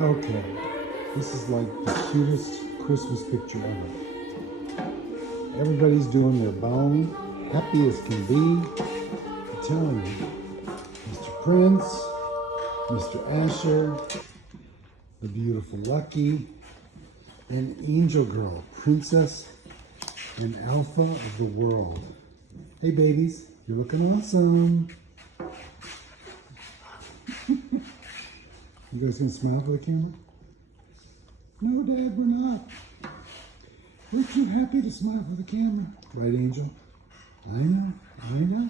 Okay, this is like the cutest Christmas picture ever. Everybody's doing their bone, happy as can be. I'm telling you, Mr. Prince, Mr. Asher, the beautiful Lucky, and Angel Girl, Princess and Alpha of the world. Hey babies, you're looking awesome. You guys gonna smile for the camera? No, Dad, we're not. We're too happy to smile for the camera. Right, Angel? I know, I know.